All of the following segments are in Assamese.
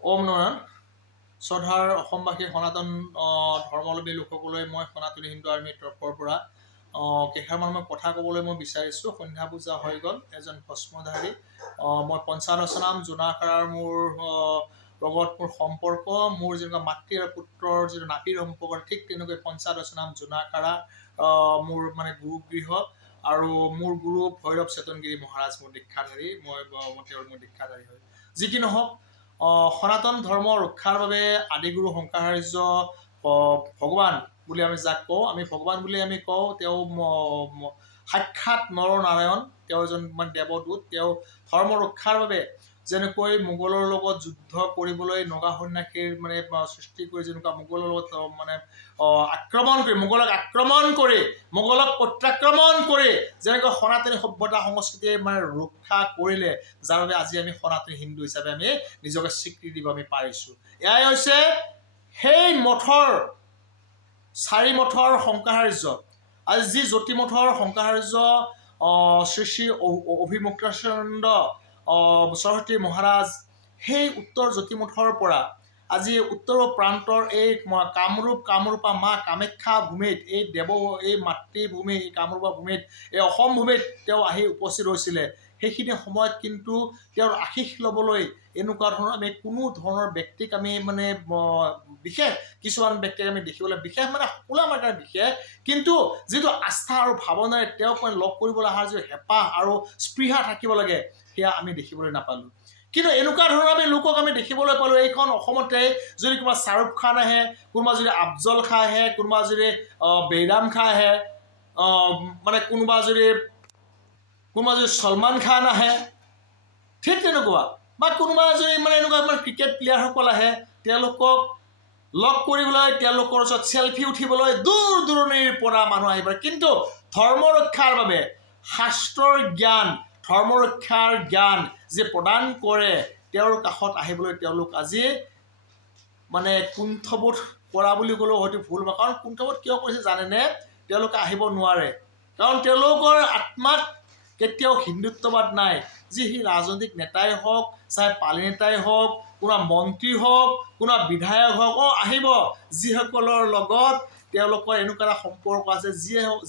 ওম নমঃ শ্ৰদ্ধাৰ অসমবাসী সনাতন ধৰ্মাৱলম্বী লোকসকললৈ মই সনাতনী হিন্দু আৰ্মীৰ তৰফৰ পৰা কেইষাৰমান মই কথা ক'বলৈ মই বিচাৰিছোঁ। সন্ধ্যা পূজা হৈ গ'ল, এজন ভস্মধাৰী মই পঞ্চাদশনাম জোনাখাৰাৰ মোৰ লগত মোৰ সম্পৰ্ক, মোৰ যেনেকুৱা মাতৃ আৰু পুত্ৰৰ যিটো নাতিৰ সম্পৰ্ক, ঠিক তেনেকৈ পঞ্চাদশনাম জোনাখাৰা মোৰ মানে গুৰুগৃহ আৰু মোৰ গুৰু ভৈৰৱ চেতনগিৰি মহাৰাজ মোৰ দীক্ষাধাৰী, তেওঁৰ মোৰ দীক্ষাধাৰী হয়। যি কি নহওক, সনাতন ধৰ্ম ৰক্ষাৰ বাবে আদিগুৰু শংকৰাচাৰ্য ভগৱান বুলি আমি যাক কওঁ, আমি ভগৱান বুলি আমি কওঁ। তেওঁ সাক্ষাৎ নৰনাৰায়ণ, তেওঁ এজন মানে দেৱদূত। তেওঁ ধৰ্ম ৰক্ষাৰ বাবে যেনেকৈ মোগলৰ লগত যুদ্ধ কৰিবলৈ নগা সন্যাসীৰ মানে সৃষ্টি কৰি যেনেকুৱা মোগলৰ লগত মানে আক্ৰমণ কৰি মোগলক প্ৰত্যাক্ৰমণ কৰি যেনেকৈ সনাতনী সভ্যতা সংস্কৃতিয়ে মানে ৰক্ষা কৰিলে, যাৰ বাবে আজি আমি সনাতনী হিন্দু হিচাপে আমি নিজকে স্বীকৃতি দিব আমি পাৰিছোঁ। এয়াই হৈছে সেই মঠৰ 4 মঠৰ শংকৰাচাৰ্য। আজি যি জ্যোতি মঠৰ শংকৰাচাৰ্য শ্ৰী শ্ৰী অভিমুক্তানন্দ সৰস্বতী মহাৰাজ, সেই উত্তৰ জ্যোতি মঠৰ পৰা আজি উত্তৰ প্ৰান্তৰ এই কামৰূপা মা কামাখ্যা ভূমিত, এই মাতৃভূমি, এই কামৰূপা ভূমিত, এই অসম ভূমিত তেওঁ আহি উপস্থিত হৈছিলে। সেইখিনি সময়ত কিন্তু তেওঁৰ আশীষ ল'বলৈ এনেকুৱা ধৰণৰ আমি কোনো ধৰণৰ ব্যক্তিক আমি মানে বিশেষ কিছুমান ব্যক্তিক আমি দেখিবলৈ, বিশেষ মানে সকলো আমাৰ কাৰণে বিশেষ, কিন্তু যিটো আস্থা আৰু ভাৱনাৰে তেওঁক মানে লগ কৰিবলৈ অহাৰ যিটো হেঁপাহ আৰু স্পৃহা থাকিব লাগে, সেয়া আমি দেখিবলৈ নাপালোঁ। কিন্তু এনেকুৱা ধৰণৰ আমি লোকক আমি দেখিবলৈ পালোঁ এইখন অসমতে। যদি কোনোবা শ্বাহৰুখ খান আহে, কোনোবা যদি আফজল খাঁ আহে, কোনোবা যদি বেইৰাম খাঁ আহে, মানে কোনোবা যদি সলমান খান আহে, ঠিক তেনেকুৱা, বা কোনোবা যদি মানে এনেকুৱা মানে ক্ৰিকেট প্লেয়াৰসকল আহে, তেওঁলোকক লগ কৰিবলৈ, তেওঁলোকৰ ওচৰত চেলফি উঠিবলৈ দূৰ দূৰণিৰ পৰা মানুহ আহিব। কিন্তু ধৰ্ম ৰক্ষাৰ বাবে শাস্ত্ৰৰ জ্ঞান, ধৰ্ম ৰক্ষাৰ জ্ঞান যে প্ৰদান কৰে, তেওঁৰ কাষত আহিবলৈ তেওঁলোক আজি মানে কুণ্ঠবোধ কৰা বুলি ক'লেও হয়তো ভুল হ'ব। কাৰণ কুণ্ঠবোধ কিয় কৰিছে জানেনে? তেওঁলোকে আহিব নোৱাৰে, কাৰণ তেওঁলোকৰ আত্মাত কেতিয়াও হিন্দুত্ববাদ নাই। যি সি ৰাজনৈতিক নেতাই হওক, চাहे পালি নেতাই হওক, কোনোবা মন্ত্ৰী হওক, কোনোবা বিধায়ক হওক, আহিব যিসকলৰ লগত তেওঁলোকৰ এনেকুৱা এটা সম্পৰ্ক আছে,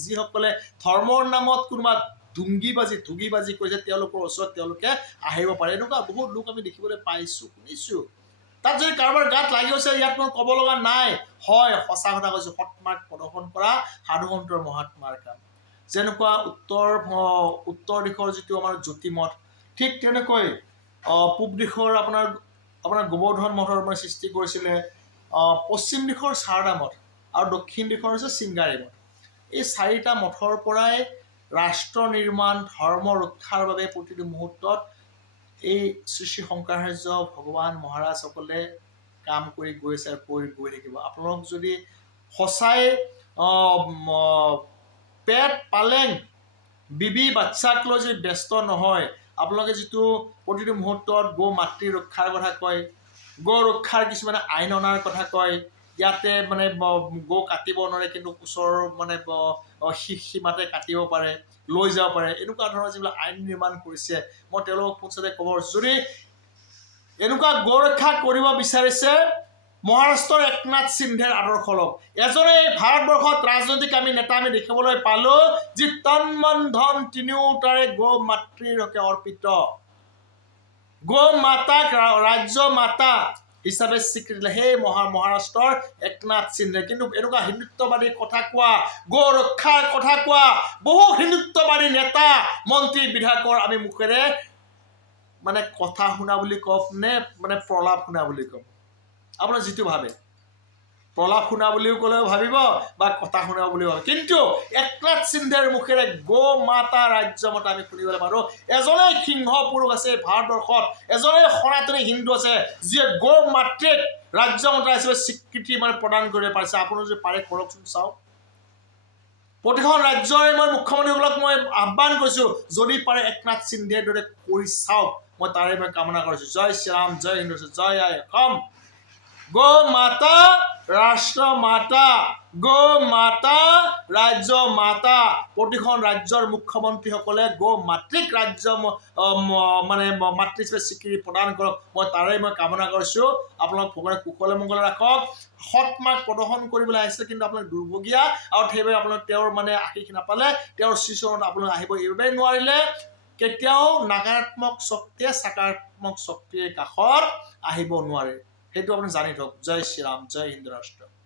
যিসকলে ধৰ্মৰ নামত কোনোবা ধুগিবাজি কৰিছে, তেওঁলোকৰ ওচৰত তেওঁলোকে আহিব পাৰে। এনেকুৱা বহুত লোক আমি দেখিবলৈ পাইছোঁ, শুনিছোঁ। তাত যদি কাৰোবাৰ গাত লাগি গৈছে, ইয়াত মই ক'ব লগা নাই, হয় সঁচা কথা কৈছোঁ, সৎমাৰ্গ প্ৰদৰ্শন কৰা সাধু সন্তৰ মহাত্মাৰ কাম। যেনেকুৱা উত্তৰ দিশৰ যিটো আমাৰ জ্যোতি মঠ, ঠিক তেনেকৈ পূব দিশৰ আপোনাৰ গোবৰ্ধন মঠৰ মানে সৃষ্টি কৰিছিলে, পশ্চিম দিশৰ শাৰদা মঠ আৰু দক্ষিণ দিশৰ হৈছে শৃংগাৰী মঠ। এই 4টা মঠৰ পৰাই ৰাষ্ট্ৰ নিৰ্মাণ, ধৰ্ম ৰক্ষাৰ বাবে প্ৰতিটো মুহূৰ্তত এই শ্ৰী শ্ৰী শংকৰাচাৰ্য ভগৱান মহাৰাজসকলে কাম কৰি গৈ আছে আৰু কৰি গৈ থাকিব। আপোনালোক যদি সঁচাই পেট পালেং বিবি বাচ্চাক লৈ যদি ব্যস্ত নহয়, আপোনালোকে যিটো প্ৰতিটো মুহূৰ্তত গো মাতৃ ৰক্ষাৰ কথা কয়, গো ৰক্ষাৰ কিছুমানে আইন অনাৰ কথা কয়, ইয়াতে মানে গো কাটিব নোৱাৰে, কিন্তু ওচৰৰ মানে সীমাতে কাটিব পাৰে, লৈ যাব পাৰে, এনেকুৱা ধৰণৰ যিবিলাক আইন নিৰ্মাণ কৰিছে, মই তেওঁলোকক পোনছাতে ক'ব, যদি এনেকুৱা গো ৰক্ষা কৰিব বিচাৰিছে, মহাৰাষ্ট্ৰৰ একনাথ সিন্ধেৰ আদৰ্শ লওক। এজনে এই ভাৰতবৰ্ষত ৰাজনৈতিক নেতা আমি দেখিবলৈ পালোঁ, যি তন মন ধন তিনিওটাৰে গো মাতৃৰ হকে অৰ্পিত, গো মাতাক ৰাজ্য মাতা হিচাপে স্বীকৃতি দিলে সেই মহাৰাষ্ট্ৰৰ একনাথ সিন্ধে। কিন্তু এনেকুৱা হিন্দুত্ববাদী কথা কোৱা, গো ৰক্ষাৰ কথা কোৱা বহু হিন্দুত্ববাদী নেতা, মন্ত্ৰী, বিধায়কৰ আমি মুখেৰে মানে কথা শুনা বুলি কওক নে মানে প্ৰলাপ শুনা বুলি কওক, আপোনাৰ যিটো ভাবে, প্ৰলাপ শুনা বুলিও ক'লেও ভাবিব বা কথা শুনা বুলিও ভাবে। কিন্তু একনাথ সিন্ধেৰ মুখেৰে গো মাতা ৰাজ্য মাতা আমি শুনিবলৈ পাৰোঁ। এজনেই সিংহ পুৰুষ আছে ভাৰতবৰ্ষত, এজনেই সনাতনী হিন্দু আছে, যিয়ে গো মাতৃক ৰাজ্য মাতা হিচাপে স্বীকৃতি মানে প্ৰদান কৰিব পাৰিছে। আপুনি যদি পাৰে কৰকচোন, চাওক। প্ৰতিখন ৰাজ্যৰে মই মুখ্যমন্ত্ৰীসকলক মই আহ্বান কৰিছোঁ, যদি পাৰে একনাথ সিন্ধেৰ দৰে কৰি চাওক, মই তাৰে মই কামনা কৰিছোঁ। জয় শ্ৰীৰাম, জয় হিন্দু, জয় আই অসম। গো মাতা, ৰাষ্ট্ৰ মাতা। গো মাতা ৰাজ্য মাতা প্ৰতিখন ৰাজ্যৰ মুখ্যমন্ত্ৰীসকলে গো মাতৃক ৰাজ্য মানে মাতৃ হিচাপে স্বীকৃতি প্ৰদান কৰক মই তাৰে মই কামনা কৰিছোঁ আপোনালোক ভগৱানে কুশলে মংগলে ৰাখক সৎ মাৰ্গ প্ৰদৰ্শন কৰিবলৈ আহিছে কিন্তু আপোনালোক দুৰ্ভগীয়া আৰু সেইবাবে আপোনালোক তেওঁৰ মানে আশীষ নাপালে তেওঁৰ শ্ৰীচৰণত আপোনালোক আহিব এইবাবেই নোৱাৰিলে কেতিয়াও নাকাৰাত্মক শক্তিয়ে চাকাৰাত্মক শক্তিৰ কাষত আহিব নোৱাৰে সেইটো আপুনি জানি থওক জয় শ্ৰীৰাম জয় হিন্দ ৰাষ্ট্ৰ